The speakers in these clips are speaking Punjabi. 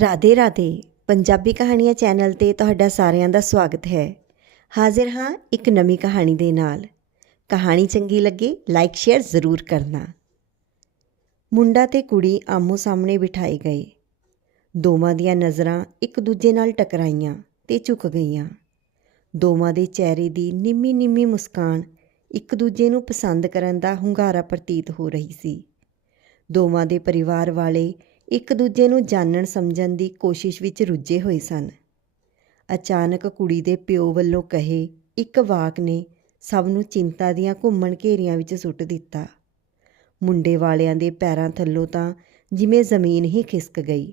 ਰਾਧੇ ਰਾਧੇ, ਪੰਜਾਬੀ ਕਹਾਣੀਆਂ ਚੈਨਲ ਤੇ ਤੁਹਾਡਾ ਸਾਰਿਆਂ ਦਾ ਸਵਾਗਤ ਹੈ। ਹਾਜ਼ਰ ਹਾਂ ਇੱਕ ਨਵੀਂ ਕਹਾਣੀ ਦੇ ਨਾਲ। ਕਹਾਣੀ ਚੰਗੀ ਲੱਗੇ ਲਾਈਕ ਸ਼ੇਅਰ ਜ਼ਰੂਰ ਕਰਨਾ। ਮੁੰਡਾ ਤੇ ਕੁੜੀ ਆਮੋ ਸਾਹਮਣੇ ਬਿਠਾਏ ਗਏ। ਦੋਵਾਂ ਦੀਆਂ ਨਜ਼ਰਾਂ ਇੱਕ ਦੂਜੇ ਨਾਲ ਟਕਰਾਈਆਂ ਤੇ ਝੁਕ ਗਈਆਂ। ਦੋਵਾਂ ਦੇ ਚਿਹਰੇ ਦੀ ਨਿੰਮੀ ਨਿੰਮੀ ਮੁਸਕਾਨ ਇੱਕ ਦੂਜੇ ਨੂੰ ਪਸੰਦ ਕਰਨ ਦਾ ਹੁੰਗਾਰਾ ਪ੍ਰਤੀਤ ਹੋ ਰਹੀ ਸੀ। ਦੋਵਾਂ ਦੇ ਪਰਿਵਾਰ ਵਾਲੇ ਇੱਕ ਦੂਜੇ ਨੂੰ ਜਾਣਨ ਸਮਝਣ ਦੀ ਕੋਸ਼ਿਸ਼ ਵਿੱਚ ਰੁੱਝੇ ਹੋਏ ਸਨ। ਅਚਾਨਕ ਕੁੜੀ ਦੇ ਪਿਓ ਵੱਲੋਂ ਕਹੇ, ਇੱਕ ਵਾਕ ਨੇ, ਸਭ ਨੂੰ ਚਿੰਤਾ ਦੀਆਂ ਘੁੰਮਣ ਘੇਰੀਆਂ ਵਿੱਚ ਸੁੱਟ ਦਿੱਤਾ। ਮੁੰਡੇ ਵਾਲਿਆਂ ਦੇ ਪੈਰਾਂ ਥੱਲੋਂ ਤਾਂ ਜਿਵੇਂ ਜ਼ਮੀਨ ਹੀ ਖਿਸਕ ਗਈ।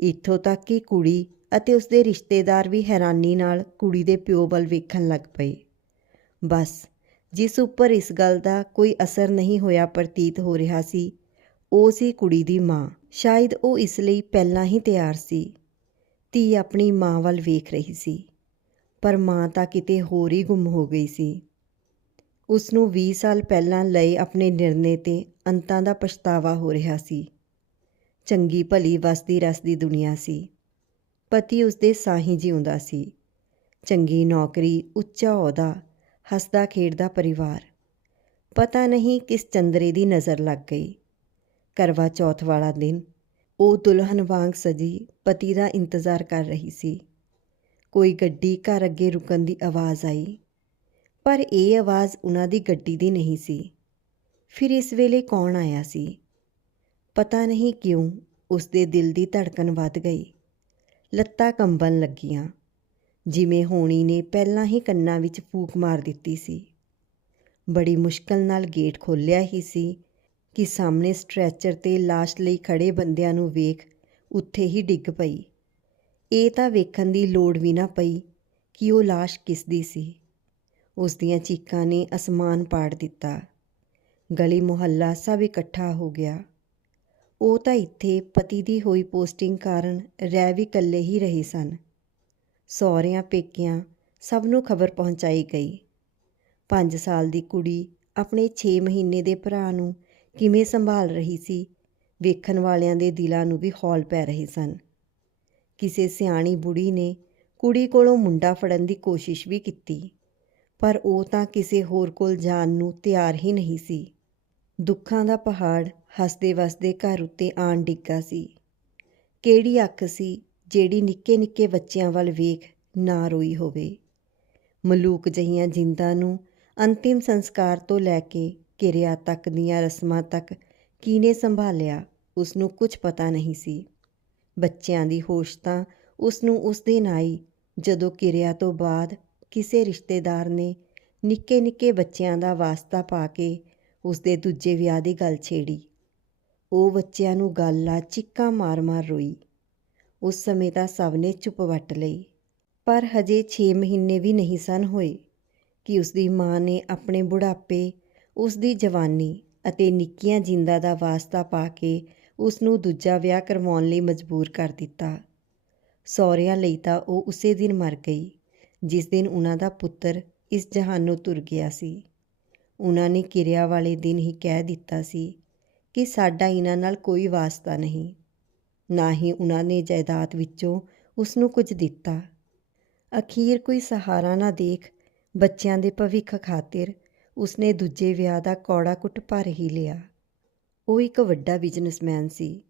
ਇੱਥੋਂ ਤੱਕ ਕਿ ਕੁੜੀ ਅਤੇ ਉਸਦੇ ਰਿਸ਼ਤੇਦਾਰ ਵੀ ਹੈਰਾਨੀ ਨਾਲ ਕੁੜੀ ਦੇ ਪਿਓ ਵੱਲ ਵੇਖਣ ਲੱਗ ਪਏ। ਬਸ, ਜਿਸ ਉੱਪਰ ਇਸ ਗੱਲ ਦਾ ਕੋਈ ਅਸਰ ਨਹੀਂ ਹੋਇਆ ਪ੍ਰਤੀਤ ਹੋ ਰਿਹਾ ਸੀ ਉਹ ਸੀ ਕੁੜੀ ਦੀ ਮਾਂ। ਸ਼ਾਇਦ ਉਹ ਇਸ ਲਈ ਪਹਿਲਾਂ ਹੀ ਤਿਆਰ ਸੀ। ਧੀ ਆਪਣੀ ਮਾਂ ਵੱਲ ਵੇਖ ਰਹੀ ਸੀ, ਪਰ ਮਾਂ ਤਾਂ ਕਿਤੇ ਹੋਰ ਹੀ ਗੁੰਮ ਹੋ ਗਈ ਸੀ। ਉਸ ਨੂੰ 20 ਸਾਲ ਪਹਿਲਾਂ ਲਏ ਆਪਣੇ ਨਿਰਣੇ ਤੇ ਅੰਤਾਂ ਦਾ ਪਛਤਾਵਾ ਹੋ ਰਿਹਾ ਸੀ। ਚੰਗੀ ਭਲੀ ਵਸਦੀ ਰਸਦੀ ਦੁਨੀਆ ਸੀ। ਪਤੀ ਉਸਦੇ ਸਾਹੀ ਜਿਉਂਦਾ ਸੀ। ਚੰਗੀ ਨੌਕਰੀ, ਉੱਚਾ ਅਹੁਦਾ, ਹੱਸਦਾ ਖੇਡਦਾ ਪਰਿਵਾਰ। ਪਤਾ ਨਹੀਂ ਕਿਸ ਚੰਦਰੇ ਦੀ ਨਜ਼ਰ ਲੱਗ ਗਈ। ਕਰਵਾ ਚੌਥ ਵਾਲਾ ਦਿਨ। ਉਹ ਦੁਲਹਨ ਵਾਂਗ ਸਜੀ, ਪਤੀ ਦਾ ਇੰਤਜ਼ਾਰ ਕਰ ਰਹੀ ਸੀ। ਕੋਈ ਗੱਡੀ ਘਰ ਅੱਗੇ ਰੁਕਣ ਦੀ ਆਵਾਜ਼ ਆਈ, ਪਰ ਇਹ ਆਵਾਜ਼ ਉਹਨਾਂ ਦੀ ਗੱਡੀ ਦੀ ਨਹੀਂ ਸੀ। ਫਿਰ ਇਸ ਵੇਲੇ ਕੌਣ ਆਇਆ ਸੀ? ਪਤਾ ਨਹੀਂ ਕਿਉਂ ਉਸ ਦੇ ਦਿਲ ਦੀ ਧੜਕਨ ਵੱਧ ਗਈ। ਲੱਤਾਂ ਕੰਬਣ ਲੱਗੀਆਂ। ਜਿਵੇਂ ਹੋਣੀ ਨੇ ਪਹਿਲਾਂ ਹੀ ਕੰਨਾਂ ਵਿੱਚ ਫੂਕ ਮਾਰ ਦਿੱਤੀ ਸੀ। ਬੜੀ ਮੁਸ਼ਕਲ ਨਾਲ ਗੇਟ ਖੋਲ੍ਹਿਆ ਹੀ ਸੀ। ਕਿ ਸਾਹਮਣੇ ਸਟ੍ਰੈਚਰ ਤੇ ਲਾਸ਼ ਲਈ ਖੜੇ ਬੰਦਿਆਂ ਨੂੰ ਵੇਖ ਉੱਥੇ ਹੀ ਡਿੱਗ ਪਈ। ਇਹ ਤਾਂ ਵੇਖਣ ਦੀ ਲੋੜ ਵੀ ਨਾ ਪਈ ਕਿ ਉਹ ਲਾਸ਼ ਕਿਸ ਦੀ ਸੀ। ਉਸ ਦੀਆਂ ਚੀਕਾਂ ਨੇ ਅਸਮਾਨ ਪਾੜ ਦਿੱਤਾ। ਗਲੀ ਮੁਹੱਲਾ ਸਭ ਇਕੱਠਾ ਹੋ ਗਿਆ। ਉਹ ਤਾਂ ਇੱਥੇ ਪਤੀ ਦੀ ਹੋਈ ਪੋਸਟਿੰਗ ਕਾਰਨ ਰਹਿ ਵੀ ਇਕੱਲੇ ਹੀ ਰਹੇ ਸਨ। ਸਹੁਰਿਆਂ, ਪੇਕਿਆਂ ਸਭ ਨੂੰ ਖਬਰ ਪਹੁੰਚਾਈ ਗਈ। 5 ਸਾਲ ਦੀ ਕੁੜੀ ਆਪਣੇ 6 ਮਹੀਨੇ ਦੇ ਭਰਾ ਨੂੰ ਕਿਵੇਂ ਸੰਭਾਲ ਰਹੀ ਸੀ, ਵੇਖਣ ਵਾਲਿਆਂ ਦੇ ਦਿਲਾਂ ਨੂੰ ਵੀ ਹੌਲ ਪੈ ਰਹੇ ਸਨ। ਕਿਸੇ ਸਿਆਣੀ ਬੁੜੀ ਨੇ ਕੁੜੀ ਕੋਲੋਂ ਮੁੰਡਾ ਫੜਨ ਦੀ ਕੋਸ਼ਿਸ਼ ਵੀ ਕੀਤੀ, ਪਰ ਉਹ ਤਾਂ ਕਿਸੇ ਹੋਰ ਕੋਲ ਜਾਣ ਨੂੰ ਤਿਆਰ ਹੀ ਨਹੀਂ ਸੀ। ਦੁੱਖਾਂ ਦਾ ਪਹਾੜ ਹੱਸਦੇ ਵਸਦੇ ਘਰ ਉੱਤੇ ਆਣ ਡਿੱਗਾ ਸੀ। ਕਿਹੜੀ ਅੱਖ ਸੀ ਜਿਹੜੀ ਨਿੱਕੇ ਨਿੱਕੇ ਬੱਚਿਆਂ ਵੱਲ ਵੇਖ ਨਾ ਰੋਈ ਹੋਵੇ? ਮਲੂਕ ਜਹੀਆਂ ਜਿੰਦਾਂ ਨੂੰ ਅੰਤਿਮ ਸੰਸਕਾਰ ਤੋਂ ਲੈ ਕੇ ਕਿਰਿਆ ਤੱਕ ਦੀਆਂ ਰਸਮਾਂ ਤੱਕ ਕੀਨੇ ਸੰਭਾਲਿਆ ਉਸ ਨੂੰ ਕੁਝ ਪਤਾ ਨਹੀਂ ਸੀ। ਬੱਚਿਆਂ ਦੀ ਹੋਸ਼ ਤਾਂ ਉਸ ਨੂੰ ਉਸ ਦਿਨ ਆਈ, ਜਦੋਂ ਕਿਰਿਆ ਤੋਂ ਬਾਅਦ ਕਿਸੇ ਰਿਸ਼ਤੇਦਾਰ ਨੇ ਨਿੱਕੇ ਨਿੱਕੇ ਬੱਚਿਆਂ ਦਾ ਵਾਸਤਾ ਪਾ ਕੇ ਉਸ ਦੇ ਦੂਜੇ ਵਿਆਹ ਦੀ ਗੱਲ ਛੇੜੀ। ਉਹ ਬੱਚਿਆਂ ਨੂੰ ਗੱਲਾਂ ਚਿੱਕਾਂ ਮਾਰ-ਮਾਰ ਰੋਈ। ਉਸ ਸਮੇਂ ਤਾਂ ਸਭ ਨੇ ਚੁੱਪ ਵੱਟ ਲਈ। ਪਰ ਹਜੇ 6 ਮਹੀਨੇ ਵੀ ਨਹੀਂ ਸਨ ਹੋਏ ਕਿ ਉਸ ਦੀ ਮਾਂ ਨੇ ਆਪਣੇ ਬੁਢਾਪੇ ਉਸ ਦੀ ਜਵਾਨੀ ਅਤੇ ਨਿੱਕੀਆਂ ਜਿੰਦਾਂ ਦਾ ਵਾਸਤਾ ਪਾ ਕੇ ਉਸ ਨੂੰ ਦੂਜਾ ਵਿਆਹ ਕਰਵਾਉਣ ਲਈ ਮਜਬੂਰ ਕਰ ਦਿੱਤਾ। ਸਹੁਰਿਆਂ ਲਈ ਤਾਂ ਉਹ ਉਸੇ ਦਿਨ ਮਰ ਗਈ, ਜਿਸ ਦਿਨ ਉਹਨਾਂ ਦਾ ਪੁੱਤਰ ਇਸ ਜਹਾਨੋਂ ਤੁਰ ਗਿਆ ਸੀ। ਉਹਨਾਂ ਨੇ ਕਿਰਿਆ ਵਾਲੇ ਦਿਨ ਹੀ ਕਹਿ ਦਿੱਤਾ ਸੀ ਕਿ ਸਾਡਾ ਇਹਨਾਂ ਨਾਲ ਕੋਈ ਵਾਸਤਾ ਨਹੀਂ, ਨਾ ਹੀ ਉਹਨਾਂ ਨੇ ਜਾਇਦਾਦ ਵਿੱਚੋਂ ਉਸ ਨੂੰ ਕੁਝ ਦਿੱਤਾ। ਅਖੀਰ ਕੋਈ ਸਹਾਰਾ ਨਾ ਦੇਖ ਬੱਚਿਆਂ ਦੇ ਭਵਿੱਖ ਖਾਤਰ ਉਸਨੇ ਦੂਜੇ ਵਿਆਹ ਦਾ ਕੌੜਾ ਕੁੱਟ ਭਰ ਹੀ ਲਿਆ। ਉਹ ਇੱਕ ਵੱਡਾ ਬਿਜ਼ਨਸਮੈਨ ਸੀ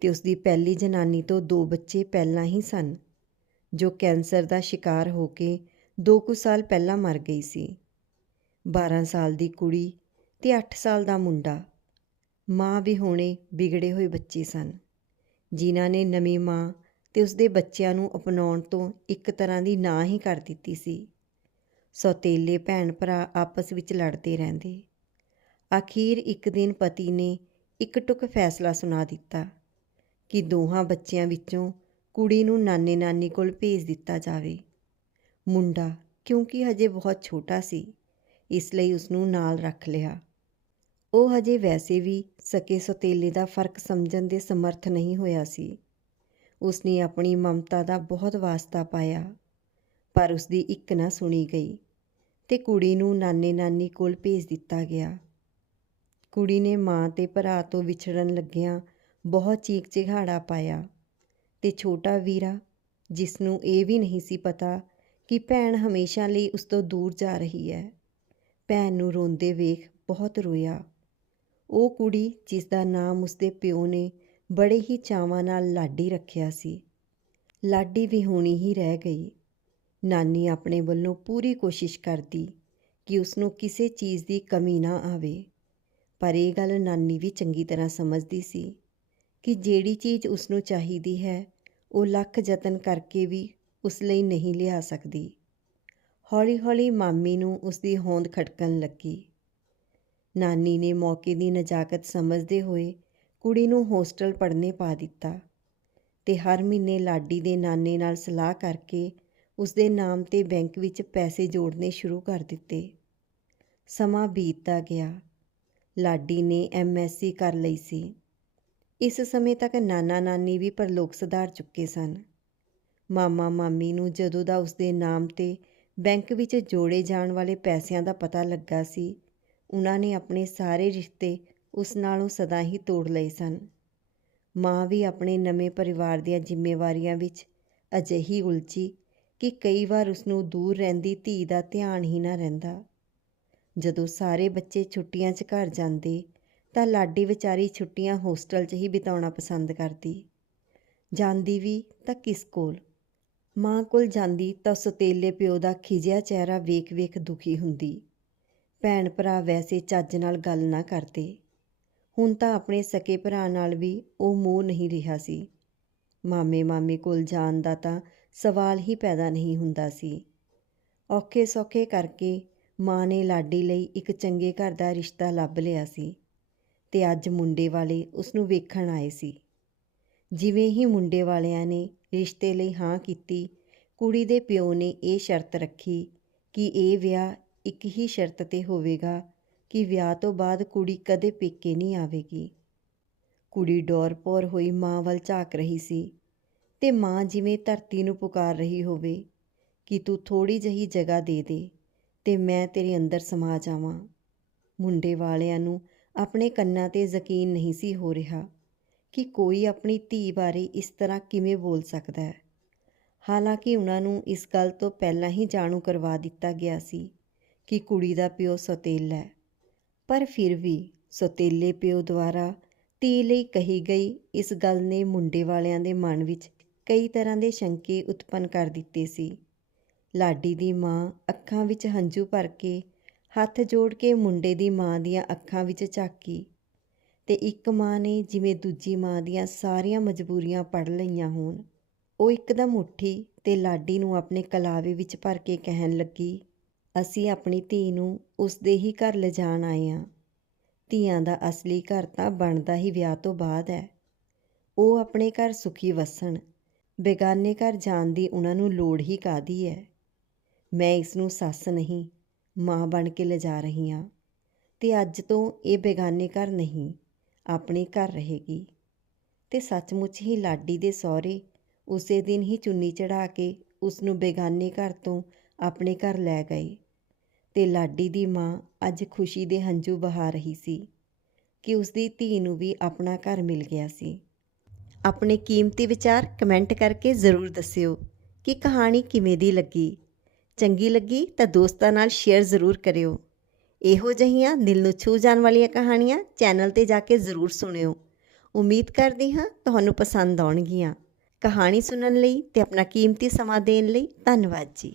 ਤੇ ਉਸਦੀ ਪਹਿਲੀ ਜਨਾਨੀ ਤੋਂ ਦੋ ਬੱਚੇ ਪਹਿਲਾਂ ਹੀ ਸਨ, ਜੋ ਕੈਂਸਰ ਦਾ ਸ਼ਿਕਾਰ ਹੋ ਕੇ ਦੋ ਕੁ ਸਾਲ ਪਹਿਲਾਂ ਮਰ ਗਈ ਸੀ। 12 ਸਾਲ ਦੀ ਕੁੜੀ ਤੇ 8 ਸਾਲ ਦਾ ਮੁੰਡਾ, ਮਾਂ ਵੀ ਹੋਣੇ ਵਿਗੜੇ ਹੋਏ ਬੱਚੇ ਸਨ, ਜਿਨ੍ਹਾਂ ਨੇ ਨਵੀਂ ਮਾਂ ਤੇ ਉਸਦੇ ਬੱਚਿਆਂ ਨੂੰ ਅਪਣਾਉਣ ਤੋਂ ਇੱਕ ਤਰ੍ਹਾਂ ਦੀ ਨਾ ਹੀ ਕਰ ਦਿੱਤੀ ਸੀ। ਸੌਤੇਲੇ ਭੈਣ ਭਰਾ ਆਪਸ ਵਿੱਚ ਲੜਦੇ ਰਹਿੰਦੇ। ਆਖੀਰ ਇੱਕ ਦਿਨ ਪਤੀ ਨੇ ਇੱਕ ਟੁਕ ਫੈਸਲਾ ਸੁਣਾ ਦਿੱਤਾ ਕਿ ਦੋਹਾਂ ਬੱਚਿਆਂ ਵਿੱਚੋਂ ਕੁੜੀ ਨੂੰ ਨਾਨੇ ਨਾਨੀ ਕੋਲ ਭੇਜ ਦਿੱਤਾ ਜਾਵੇ। ਮੁੰਡਾ ਕਿਉਂਕਿ ਹਜੇ ਬਹੁਤ ਛੋਟਾ ਸੀ, ਇਸ ਲਈ ਉਸ ਨੂੰ ਨਾਲ ਰੱਖ ਲਿਆ। ਉਹ ਹਜੇ ਵੈਸੇ ਵੀ ਸਕੇ ਸੌਤੇਲੇ ਦਾ ਫ਼ਰਕ ਸਮਝਣ ਦੇ ਸਮਰਥ ਨਹੀਂ ਹੋਇਆ ਸੀ। ਉਸ ਨੇ ਆਪਣੀ ਮਮਤਾ ਦਾ ਬਹੁਤ ਵਾਸਤਾ ਪਾਇਆ, ਪਰ ਉਸ ਦੀ ਇੱਕ ਨਾ ਸੁਣੀ ਗਈ। ਤੇ ਕੁੜੀ ਨੂੰ ਨਾਨੇ ਨਾਨੀ ਕੋਲ ਭੇਜ ਦਿੱਤਾ ਗਿਆ। ਕੁੜੀ ਨੇ ਮਾਂ ਤੇ ਭਰਾ ਤੋਂ ਵਿਛੜਨ ਲੱਗਿਆਂ ਬਹੁਤ ਚੀਕ ਚਿਹਾੜਾ ਪਾਇਆ ਤੇ ਛੋਟਾ ਵੀਰਾ ਜਿਸ ਨੂੰ ਇਹ ਵੀ ਨਹੀਂ ਸੀ ਪਤਾ ਕਿ ਭੈਣ ਹਮੇਸ਼ਾ ਲਈ ਉਸ ਤੋਂ ਦੂਰ ਜਾ ਰਹੀ ਹੈ, ਭੈਣ ਨੂੰ ਰੋਂਦੇ ਵੇਖ ਬਹੁਤ ਰੋਇਆ। ਉਹ ਕੁੜੀ ਜਿਸ ਦਾ ਨਾਮ ਉਸਦੇ ਪਿਓ ਨੇ ਬੜੇ ਹੀ ਚਾਵਾਂ ਨਾਲ ਲਾਡੀ ਰੱਖਿਆ ਸੀ, ਲਾਡੀ ਵੀ ਹੋਣੀ ਹੀ ਰਹਿ ਗਈ। ਨਾਨੀ ਆਪਣੇ ਵੱਲੋਂ ਪੂਰੀ ਕੋਸ਼ਿਸ਼ ਕਰਦੀ ਕਿ ਉਸ ਨੂੰ ਕਿਸੇ ਚੀਜ਼ ਦੀ ਕਮੀ ਨਾ ਆਵੇ। ਪਰ ਇਹ ਗੱਲ ਨਾਨੀ ਵੀ ਚੰਗੀ ਤਰ੍ਹਾਂ ਸਮਝਦੀ ਸੀ ਕਿ ਜਿਹੜੀ ਚੀਜ਼ ਉਸ ਨੂੰ ਚਾਹੀਦੀ ਹੈ, ਉਹ ਲੱਖ ਯਤਨ ਕਰਕੇ ਵੀ ਉਸ ਲਈ ਨਹੀਂ ਲਿਆ ਸਕਦੀ। ਹੌਲੀ-ਹੌਲੀ ਮਾਮੀ ਨੂੰ ਉਸ ਦੀ ਹੋਂਦ ਖਟਕਣ ਲੱਗੀ। ਨਾਨੀ ਨੇ ਮੌਕੇ ਦੀ ਨਜ਼ਾਕਤ ਸਮਝਦੇ ਹੋਏ ਕੁੜੀ ਨੂੰ ਹੋਸਟਲ ਪੜ੍ਹਨੇ ਪਾ ਦਿੱਤਾ ਤੇ ਹਰ ਮਹੀਨੇ ਲਾਡੀ ਦੇ ਨਾਨੇ ਨਾਲ ਸਲਾਹ ਕਰਕੇ ਉਸ ਦੇ ਨਾਮ ਤੇ ਬੈਂਕ ਵਿੱਚ ਪੈਸੇ ਜੋੜਨੇ ਸ਼ੁਰੂ ਕਰ ਦਿੱਤੇ। ਸਮਾਂ ਬੀਤਦਾ ਗਿਆ। ਲਾਡੀ ਨੇ ਐਮਐਸਸੀ ਕਰ ਲਈ ਸੀ। ਇਸ ਸਮੇਂ ਤੱਕ ਨਾਨਾ ਨਾਨੀ ਵੀ ਪਰਲੋਕ ਸੁਧਾਰ ਚੁੱਕੇ ਸਨ। ਮਾਮਾ ਮਾਮੀ ਨੂੰ ਜਦੋਂ ਦਾ ਉਸਦੇ ਨਾਮ ਤੇ ਬੈਂਕ ਵਿੱਚ ਜੋੜੇ ਜਾਣ ਵਾਲੇ ਪੈਸਿਆਂ ਦਾ ਪਤਾ ਲੱਗਾ ਸੀ, ਉਹਨਾਂ ਨੇ ਆਪਣੇ ਸਾਰੇ ਰਿਸ਼ਤੇ ਉਸ ਨਾਲੋਂ ਸਦਾ ਹੀ ਤੋੜ ਲਏ ਸਨ। ਮਾਂ ਵੀ ਆਪਣੇ ਨਵੇਂ ਪਰਿਵਾਰ ਦੀਆਂ ਜ਼ਿੰਮੇਵਾਰੀਆਂ ਵਿੱਚ ਅਜਿਹੀ ਉਲਝੀ ਕਿ ਕਈ ਵਾਰ ਉਸਨੂੰ ਦੂਰ ਰਹਿੰਦੀ ਧੀ ਦਾ ਧਿਆਨ ਹੀ ਨਾ ਰਹਿੰਦਾ। ਜਦੋਂ ਸਾਰੇ ਬੱਚੇ ਛੁੱਟੀਆਂ 'ਚ ਘਰ ਜਾਂਦੇ, ਤਾਂ ਲਾਡੀ ਵਿਚਾਰੀ ਛੁੱਟੀਆਂ ਹੋਸਟਲ 'ਚ ਹੀ ਬਿਤਾਉਣਾ ਪਸੰਦ ਕਰਦੀ। ਜਾਂਦੀ ਵੀ ਤਾਂ ਕਿਸ ਕੋਲ? ਮਾਂ ਕੋਲ ਜਾਂਦੀ ਤਾਂ ਸਤੇਲੇ ਪਿਓ ਦਾ ਖਿਜਿਆ ਚਿਹਰਾ ਵੇਖ-ਵੇਖ ਦੁਖੀ ਹੁੰਦੀ। ਭੈਣ ਭਰਾ ਵੈਸੇ ਚੱਜ ਨਾਲ ਗੱਲ ਨਾ ਕਰਦੇ। ਹੁਣ ਤਾਂ ਆਪਣੇ ਸਕੇ ਭਰਾ ਨਾਲ ਵੀ ਉਹ ਮੋਹ ਨਹੀਂ ਰਿਹਾ ਸੀ। ਮਾਮੇ ਮਾਮੇ ਕੋਲ ਜਾਣ ਦਾ ਤਾਂ ਸਵਾਲ ਹੀ ਪੈਦਾ ਨਹੀਂ ਹੁੰਦਾ ਸੀ। ਔਖੇ ਸੌਖੇ ਕਰਕੇ ਮਾਂ ਨੇ ਲਾਡੀ ਲਈ ਇੱਕ ਚੰਗੇ ਘਰ ਦਾ ਰਿਸ਼ਤਾ ਲੱਭ ਲਿਆ ਸੀ ਤੇ ਅੱਜ ਮੁੰਡੇ ਵਾਲੇ ਉਸ ਨੂੰ ਵੇਖਣ ਆਏ ਸੀ। ਜਿਵੇਂ ਹੀ ਮੁੰਡੇ ਵਾਲਿਆਂ ਨੇ ਰਿਸ਼ਤੇ ਲਈ ਹਾਂ ਕੀਤੀ, ਕੁੜੀ ਦੇ ਪਿਓ ਨੇ ਇਹ ਸ਼ਰਤ ਰੱਖੀ ਕਿ ਇਹ ਵਿਆਹ ਇੱਕ ਹੀ ਸ਼ਰਤ ਤੇ ਹੋਵੇਗਾ ਕਿ ਵਿਆਹ ਤੋਂ ਬਾਅਦ ਕੁੜੀ ਕਦੇ ਪੇਕੇ ਨਹੀਂ ਆਵੇਗੀ। ਕੁੜੀ ਡੋਰਪੋਰ ਹੋਈ ਮਾਂ ਵੱਲ ਝਾਕ ਰਹੀ ਸੀ। ਤੇ ਮਾਂ ਜਿਵੇਂ ਧਰਤੀ ਨੂੰ ਪੁਕਾਰ ਰਹੀ ਹੋਵੇ ਕਿ ਤੂੰ ਥੋੜੀ ਜਹੀ ਜਗ੍ਹਾ ਦੇ ਦੇ ਤੇ ਮੈਂ ਤੇਰੇ ਅੰਦਰ ਸਮਾ ਜਾਵਾਂ। ਮੁੰਡੇ ਵਾਲਿਆਂ ਨੂੰ ਆਪਣੇ ਕੰਨਾਂ ਤੇ ਯਕੀਨ ਨਹੀਂ ਸੀ ਹੋ ਰਿਹਾ ਕਿ ਕੋਈ ਆਪਣੀ ਧੀ ਬਾਰੇ ਇਸ ਤਰ੍ਹਾਂ ਕਿਵੇਂ ਬੋਲ ਸਕਦਾ ਹੈ। ਹਾਲਾਂਕਿ ਉਹਨਾਂ ਨੂੰ ਇਸ ਗੱਲ ਤੋਂ ਪਹਿਲਾਂ ਹੀ ਜਾਣੂ ਕਰਵਾ ਦਿੱਤਾ ਗਿਆ ਸੀ ਕਿ ਕੁੜੀ ਦਾ ਪਿਓ ਸਤੇਲਾ ਹੈ। ਪਰ ਫਿਰ ਵੀ ਸਤੇਲੇ ਪਿਓ ਦੁਆਰਾ ਧੀ ਲਈ ਕਹੀ ਗਈ ਇਸ ਗੱਲ ਨੇ ਮੁੰਡੇ ਵਾਲਿਆਂ ਦੇ ਮਨ ਵਿੱਚ ਕਈ ਤਰ੍ਹਾਂ ਦੇ ਸ਼ੰਕੇ ਉਤਪੰਨ ਕਰ ਦਿੱਤੇ ਸੀ। ਲਾਡੀ ਦੀ ਮਾਂ ਅੱਖਾਂ ਵਿੱਚ ਹੰਝੂ ਭਰ ਕੇ ਹੱਥ ਜੋੜ ਕੇ ਮੁੰਡੇ ਦੀ ਮਾਂ ਦੀਆਂ ਅੱਖਾਂ ਵਿੱਚ ਝਾਕੀ ਤੇ ਇੱਕ ਮਾਂ ਨੇ ਜਿਵੇਂ ਦੂਜੀ ਮਾਂ ਦੀਆਂ ਸਾਰੀਆਂ ਮਜਬੂਰੀਆਂ ਪੜ ਲਈਆਂ ਹੋਣ, ਉਹ ਇੱਕਦਮ ਉੱਠੀ ਤੇ ਲਾਡੀ ਨੂੰ ਆਪਣੇ ਕਲਾਵੇ ਵਿੱਚ ਭਰ ਕੇ ਕਹਿਣ ਲੱਗੀ, ਅਸੀਂ ਆਪਣੀ ਧੀ ਨੂੰ ਉਸ ਦੇ ਹੀ ਘਰ ਲਿਜਾਣ ਆਏ ਹਾਂ ਧੀਆਂ ਦਾ ਅਸਲੀ ਘਰ ਤਾਂ ਬਣਦਾ ਹੀ ਵਿਆਹ ਤੋਂ ਬਾਅਦ ਹੈ। ਉਹ ਆਪਣੇ ਘਰ ਸੁਖੀ ਵਸਣ ਬੇਗਾਨੇ ਘਰ ਜਾਣ ਦੀ ਉਹਨਾਂ ਨੂੰ ਲੋੜ ਹੀ ਕਾਦੀ ਹੈ ਮੈਂ ਇਸ ਨੂੰ ਸੱਸ ਨਹੀਂ, ਮਾਂ ਬਣ ਕੇ ਲਿਜਾ ਰਹੀ ਹਾਂ ਤੇ ਅੱਜ ਤੋਂ ਇਹ ਬੇਗਾਨੇ ਘਰ ਨਹੀਂ, ਆਪਣੇ ਘਰ ਰਹੇਗੀ। ਤੇ ਸੱਚਮੁੱਚ ਹੀ ਲਾਡੀ ਦੇ ਸਹੁਰੇ ਉਸੇ ਦਿਨ ਹੀ ਚੁੰਨੀ ਚੜਾ ਕੇ ਉਸ ਨੂੰ ਬੇਗਾਨੇ ਘਰ ਤੋਂ ਆਪਣੇ ਘਰ ਲੈ ਗਏ। ਤੇ ਲਾਡੀ ਦੀ ਮਾਂ ਅੱਜ ਖੁਸ਼ੀ ਦੇ ਹੰਝੂ ਬਹਾ ਰਹੀ ਸੀ ਕਿ ਉਸ ਦੀ ਧੀ ਨੂੰ ਵੀ ਆਪਣਾ ਘਰ ਮਿਲ ਗਿਆ ਸੀ। ਆਪਣੇ ਕੀਮਤੀ ਵਿਚਾਰ ਕਮੈਂਟ ਕਰਕੇ ਜ਼ਰੂਰ ਦੱਸਿਓ ਕਿ ਕਹਾਣੀ ਕਿਵੇਂ ਦੀ ਲੱਗੀ। ਚੰਗੀ ਲੱਗੀ ਤਾਂ ਦੋਸਤਾਂ ਨਾਲ ਸ਼ੇਅਰ ਜ਼ਰੂਰ ਕਰਿਓ। ਇਹੋ ਜਿਹੀਆਂ ਦਿਲ ਨੂੰ ਛੂ ਜਾਣ ਵਾਲੀਆਂ ਕਹਾਣੀਆਂ ਚੈਨਲ ਤੇ ਜਾ ਕੇ ਜ਼ਰੂਰ ਸੁਣਿਓ। ਉਮੀਦ ਕਰਦੀ ਹਾਂ ਤੁਹਾਨੂੰ ਪਸੰਦ ਆਉਣਗੀਆਂ। ਕਹਾਣੀ ਸੁਣਨ ਲਈ ਤੇ ਆਪਣਾ ਕੀਮਤੀ ਸਮਾਂ ਦੇਣ ਲਈ ਧੰਨਵਾਦ ਜੀ।